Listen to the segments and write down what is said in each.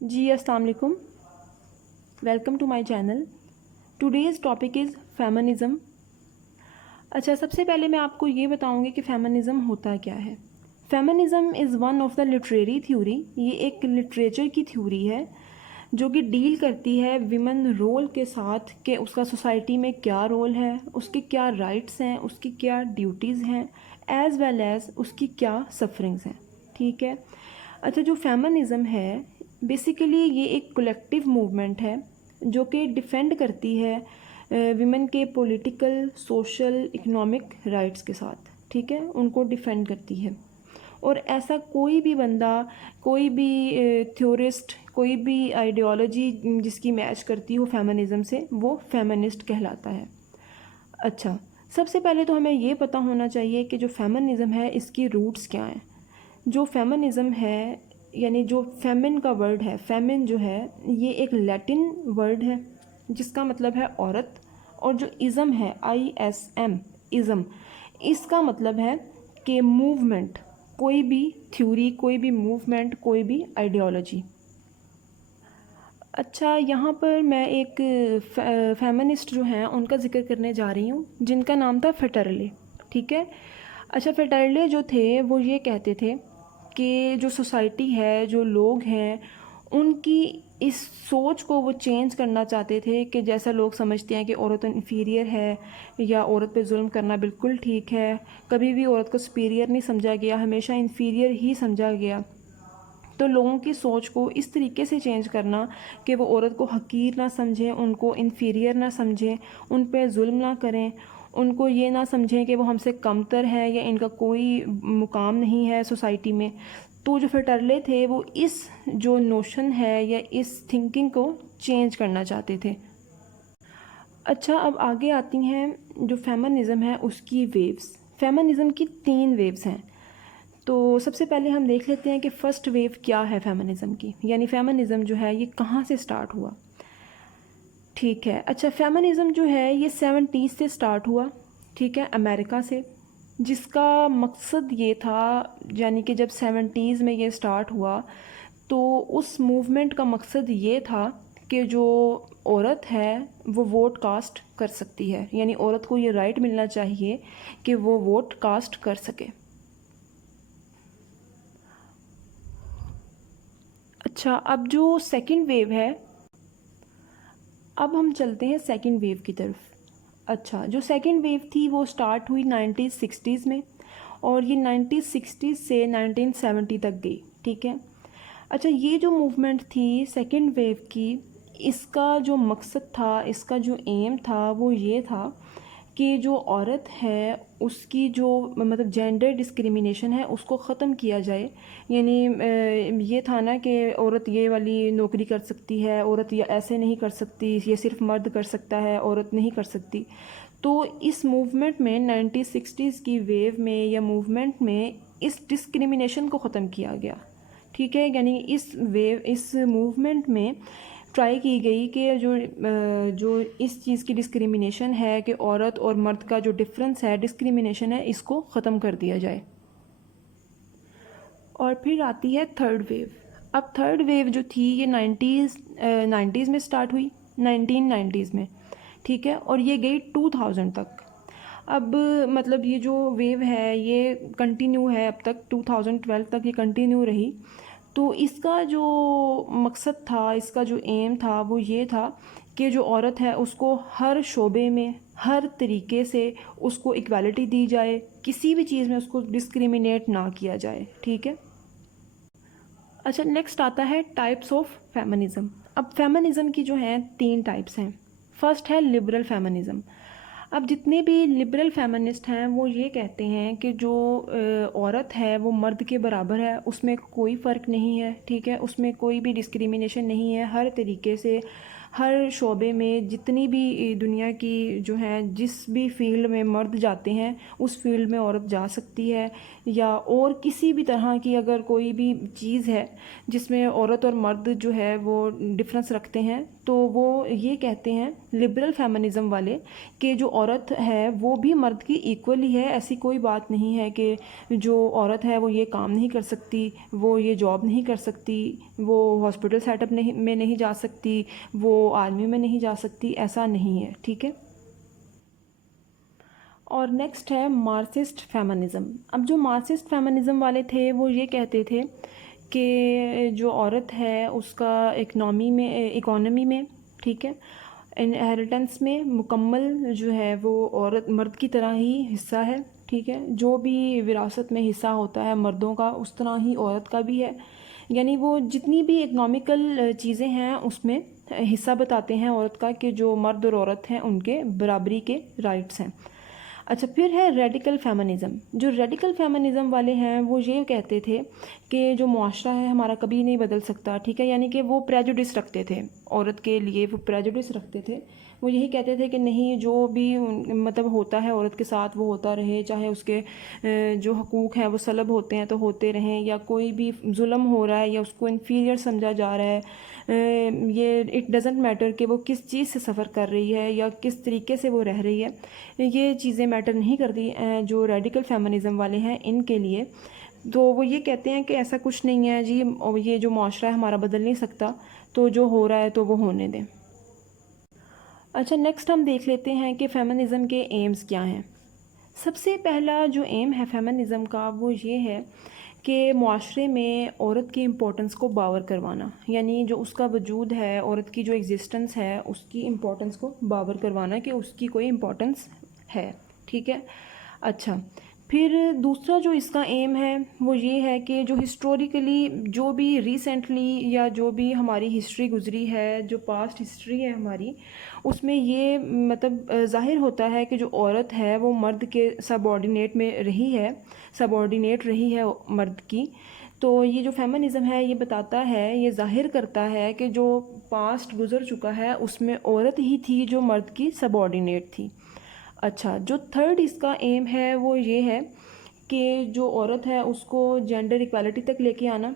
जी अस्सलाम वालेकुम, welcome to my channel. Today's topic is feminism. अच्छा, सबसे पहले मैं आपको ये बताऊंगी कि फेमिनिज़म होता क्या है। Feminism is one of the literary theory. ये एक लिटरेचर की थ्योरी है जो कि डील करती है विमेन रोल के साथ कि उसका सोसाइटी में क्या रोल है, उसके क्या राइट्स हैं, उसकी क्या ड्यूटीज़ हैं, एज़ वेल एज़ उसकी क्या सफरिंग्स हैं। ठीक है। अच्छा, जो फेमिनिज़म है बेसिकली ये एक कलेक्टिव मूवमेंट है जो कि डिफेंड करती है विमेन के पॉलिटिकल, सोशल, इकोनॉमिक राइट्स के साथ। ठीक है, उनको डिफेंड करती है। और ऐसा कोई भी बंदा, कोई भी थ्योरिस्ट, कोई भी आइडियोलॉजी जिसकी मैच करती हो फेमिनिज़म से, वो फेमिनिस्ट कहलाता है। अच्छा, सबसे पहले तो हमें ये पता होना चाहिए कि जो फेमिनिज़म है इसकी रूट्स क्या हैं। जो फेमिनिज़म है, यानी जो फेमिन का वर्ड है, फेमिन जो है ये एक लैटिन वर्ड है जिसका मतलब है औरत। और जो इज़म है, ISM, इज़म, इसका मतलब है कि मूवमेंट, कोई भी थ्योरी, कोई भी मूवमेंट, कोई भी आइडियोलॉजी। अच्छा, यहाँ पर मैं एक फेमिनिस्ट जो हैं उनका जिक्र करने जा रही हूँ जिनका नाम था फेटरले। ठीक है। अच्छा, फेटरले जो थे वो ये कहते थे कि जो सोसाइटी है, जो लोग हैं, उनकी इस सोच को वो चेंज करना चाहते थे कि जैसा लोग समझते हैं कि औरत इन्फीरियर है या औरत पे जुल्म करना बिल्कुल ठीक है। कभी भी औरत को सुपीरियर नहीं समझा गया, हमेशा इन्फीरियर ही समझा गया। तो लोगों की सोच को इस तरीके से चेंज करना कि वो औरत को हकीर ना समझें, उनको इन्फीरियर ना समझें, उन पे जुल्म ना करें, उनको ये ना समझें कि वो हमसे कमतर है या इनका कोई मुकाम नहीं है सोसाइटी में। तो जो फेटरले थे वो इस जो नोशन है या इस थिंकिंग को चेंज करना चाहते थे। अच्छा, अब आगे आती हैं जो फेमिनिज़म है उसकी वेव्स। फेमिनिज़म की 3 वेव्स हैं। तो सबसे पहले हम देख लेते हैं कि फ़र्स्ट वेव क्या है फेमिनिज़म की, यानी फेमिनिज़म जो है ये कहाँ से स्टार्ट हुआ। ठीक है। अच्छा, फेमिनिज़म जो है ये 70s से स्टार्ट हुआ। ठीक है, अमेरिका से, जिसका मकसद ये था, यानी कि जब 70s में ये स्टार्ट हुआ तो उस मूवमेंट का मकसद ये था कि जो औरत है वो वोट कास्ट कर सकती है, यानी औरत को ये राइट मिलना चाहिए कि वो वोट कास्ट कर सके। अच्छा, अब जो सेकंड वेव है, अब हम चलते हैं सेकंड वेव की तरफ। अच्छा, जो सेकंड वेव थी वो स्टार्ट हुई 1960s में और ये 1960 से 1970 तक गई। ठीक है। अच्छा, ये जो मूवमेंट थी सेकंड वेव की, इसका जो मकसद था, इसका जो एम था वो ये था कि जो औरत है उसकी जो मतलब जेंडर डिस्क्रिमिनेशन है उसको ख़त्म किया जाए। यानी ये था ना कि औरत ये वाली नौकरी कर सकती है, औरत ये ऐसे नहीं कर सकती, ये सिर्फ मर्द कर सकता है, औरत नहीं कर सकती। तो इस मूवमेंट में 1960s की वेव में या मूवमेंट में इस डिस्क्रिमिनेशन को ख़त्म किया गया। ठीक है, यानी इस मूवमेंट में ट्राई की गई कि जो इस चीज़ की डिस्क्रिमिनेशन है कि औरत और मर्द का जो डिफरेंस है, डिस्क्रिमिनेशन है, इसको ख़त्म कर दिया जाए। और फिर आती है थर्ड वेव। अब थर्ड वेव जो थी ये 90s में स्टार्ट हुई, 1990s में। ठीक है, और ये गई 2000 तक। अब मतलब ये जो वेव है ये कंटिन्यू है अब तक, 2012 तक ये कंटिन्यू रही। तो इसका जो मकसद था, इसका जो एम था वो ये था कि जो औरत है उसको हर शोबे में, हर तरीके से उसको इक्वालिटी दी जाए, किसी भी चीज़ में उसको डिस्क्रिमिनेट ना किया जाए। ठीक है। अच्छा, नेक्स्ट आता है टाइप्स ऑफ फेमिनिज़म। अब फेमिनिज़म की जो हैं 3 टाइप्स हैं। फर्स्ट है लिबरल फेमिनिज़म। अब जितने भी लिबरल फेमिनिस्ट हैं वो ये कहते हैं कि जो औरत है वो मर्द के बराबर है, उसमें कोई फ़र्क नहीं है। ठीक है, उसमें कोई भी डिस्क्रिमिनेशन नहीं है। हर तरीके से, हर शोबे में, जितनी भी दुनिया की जो है, जिस भी फील्ड में मर्द जाते हैं उस फील्ड में औरत जा सकती है। या और किसी भी तरह की अगर कोई भी चीज़ है जिसमें औरत और मर्द जो है वो डिफरेंस रखते हैं تو وہ یہ کہتے ہیں لبرل فیمنزم والے کہ جو عورت ہے وہ بھی مرد کی ایکول ہی ہے، ایسی کوئی بات نہیں ہے کہ جو عورت ہے وہ یہ کام نہیں کر سکتی، وہ یہ جاب نہیں کر سکتی، وہ ہاسپٹل سیٹ اپ میں نہیں جا سکتی، وہ آرمی میں نہیں جا سکتی، ایسا نہیں ہے، ٹھیک ہے۔ اور نیکسٹ ہے مارکسسٹ فیمنزم۔ اب جو مارکسسٹ فیمنزم والے تھے وہ یہ کہتے تھے کہ جو عورت ہے اس کا اکانومی میں ٹھیک ہے، انہیریٹنس میں مکمل جو ہے وہ عورت مرد کی طرح ہی حصہ ہے، ٹھیک ہے، جو بھی وراثت میں حصہ ہوتا ہے مردوں کا اس طرح ہی عورت کا بھی ہے، یعنی وہ جتنی بھی اکنامیکل چیزیں ہیں اس میں حصہ بتاتے ہیں عورت کا کہ جو مرد اور عورت ہیں ان کے برابری کے رائٹس ہیں۔ اچھا، پھر ہے ریڈیکل فیمنزم۔ جو ریڈیکل فیمنزم والے ہیں وہ یہ کہتے تھے کہ جو معاشرہ ہے ہمارا کبھی نہیں بدل سکتا، ٹھیک ہے، یعنی کہ وہ پریجوڈس رکھتے تھے عورت کے لیے، وہ پریجوڈس رکھتے تھے، وہ یہی کہتے تھے کہ نہیں، جو بھی مطلب ہوتا ہے عورت کے ساتھ وہ ہوتا رہے، چاہے اس کے جو حقوق ہیں وہ سلب ہوتے ہیں تو ہوتے رہیں، یا کوئی بھی ظلم ہو رہا ہے یا اس کو انفیریئر سمجھا جا رہا ہے، یہ اٹ ڈزنٹ میٹر کہ وہ کس چیز سے سفر کر رہی ہے یا کس طریقے سے وہ رہ رہی ہے، یہ چیزیں میٹر نہیں کرتی جو ریڈیکل فیمنزم والے ہیں ان کے لیے۔ تو وہ یہ کہتے ہیں کہ ایسا کچھ نہیں ہے جی، یہ جو معاشرہ ہے ہمارا بدل نہیں سکتا، تو جو ہو رہا ہے تو وہ ہونے دیں۔ اچھا، نیکسٹ ہم دیکھ لیتے ہیں کہ فیمنزم کے ایمز کیا ہیں۔ سب سے پہلا جو ایم ہے فیمنزم کا وہ یہ ہے کہ معاشرے میں عورت کی امپورٹنس کو باور کروانا، یعنی جو اس کا وجود ہے، عورت کی جو ایگزسٹنس ہے اس کی امپورٹنس کو باور کروانا کہ اس کی کوئی امپورٹنس ہے، ٹھیک ہے۔ اچھا، پھر دوسرا جو اس کا ایم ہے وہ یہ ہے کہ جو ہسٹوریکلی جو بھی ریسنٹلی یا جو بھی ہماری ہسٹری گزری ہے، جو پاسٹ ہسٹری ہے ہماری، اس میں یہ مطلب ظاہر ہوتا ہے کہ جو عورت ہے وہ مرد کے سب آرڈینیٹ رہی ہے مرد کی۔ تو یہ جو فیمنزم ہے یہ بتاتا ہے، یہ ظاہر کرتا ہے کہ جو پاسٹ گزر چکا ہے اس میں عورت ہی تھی جو مرد کی سب آرڈینیٹ تھی۔ اچھا، جو تھرڈ اس کا ایم ہے وہ یہ ہے کہ جو عورت ہے اس کو جینڈر ایکویلٹی تک لے کے آنا،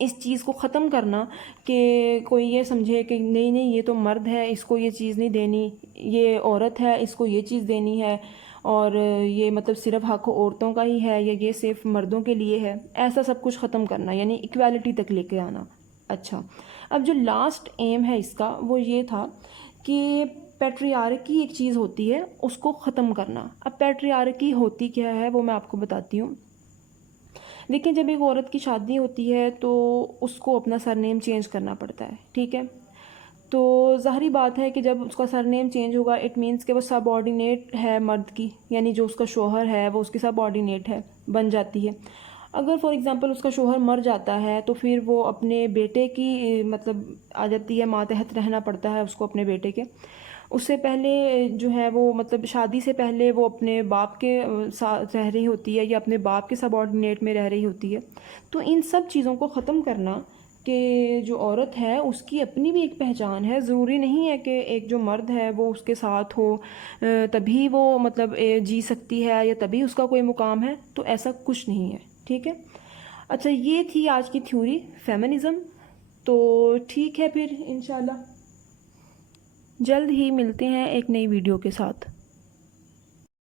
اس چیز کو ختم کرنا کہ کوئی یہ سمجھے کہ نہیں نہیں یہ تو مرد ہے، اس کو یہ چیز نہیں دینی، یہ عورت ہے اس کو یہ چیز دینی ہے، اور یہ مطلب صرف حق عورتوں کا ہی ہے یا یہ صرف مردوں کے لیے ہے، ایسا سب کچھ ختم کرنا، یعنی ایکویلٹی تک لے کے آنا۔ اچھا، اب جو لاسٹ ایم ہے اس کا وہ یہ تھا کہ پیٹریارکی ایک چیز ہوتی ہے اس کو ختم کرنا۔ اب پیٹریارکی ہوتی کیا ہے وہ میں آپ کو بتاتی ہوں۔ لیکن جب ایک عورت کی شادی ہوتی ہے تو اس کو اپنا سر نیم چینج کرنا پڑتا ہے، ٹھیک ہے، تو ظاہری بات ہے کہ جب اس کا سر نیم چینج ہوگا اٹ مینس کہ وہ سب آرڈینیٹ ہے مرد کی، یعنی جو اس کا شوہر ہے وہ اس کی سب آرڈینیٹ ہے، بن جاتی ہے۔ اگر فار ایگزامپل اس کا شوہر مر جاتا ہے تو پھر وہ اپنے بیٹے کی مطلب آ جاتی ہے، ماتحت رہنا پڑتا ہے اس کو اپنے بیٹے کے۔ اس سے پہلے جو ہے وہ مطلب شادی سے پہلے وہ اپنے باپ کے ساتھ رہ رہی ہوتی ہے یا اپنے باپ کے سب آرڈینیٹ میں رہ رہی ہوتی ہے۔ تو ان سب چیزوں کو ختم کرنا کہ جو عورت ہے اس کی اپنی بھی ایک پہچان ہے، ضروری نہیں ہے کہ ایک جو مرد ہے وہ اس کے ساتھ ہو تبھی وہ مطلب جی سکتی ہے یا تبھی اس کا کوئی مقام ہے، تو ایسا کچھ نہیں ہے، ٹھیک ہے۔ اچھا، یہ تھی آج کی تھیوری فیمنزم۔ تو ٹھیک ہے، پھر انشاءاللہ جلد ہی ملتے ہیں ایک نئی ویڈیو کے ساتھ۔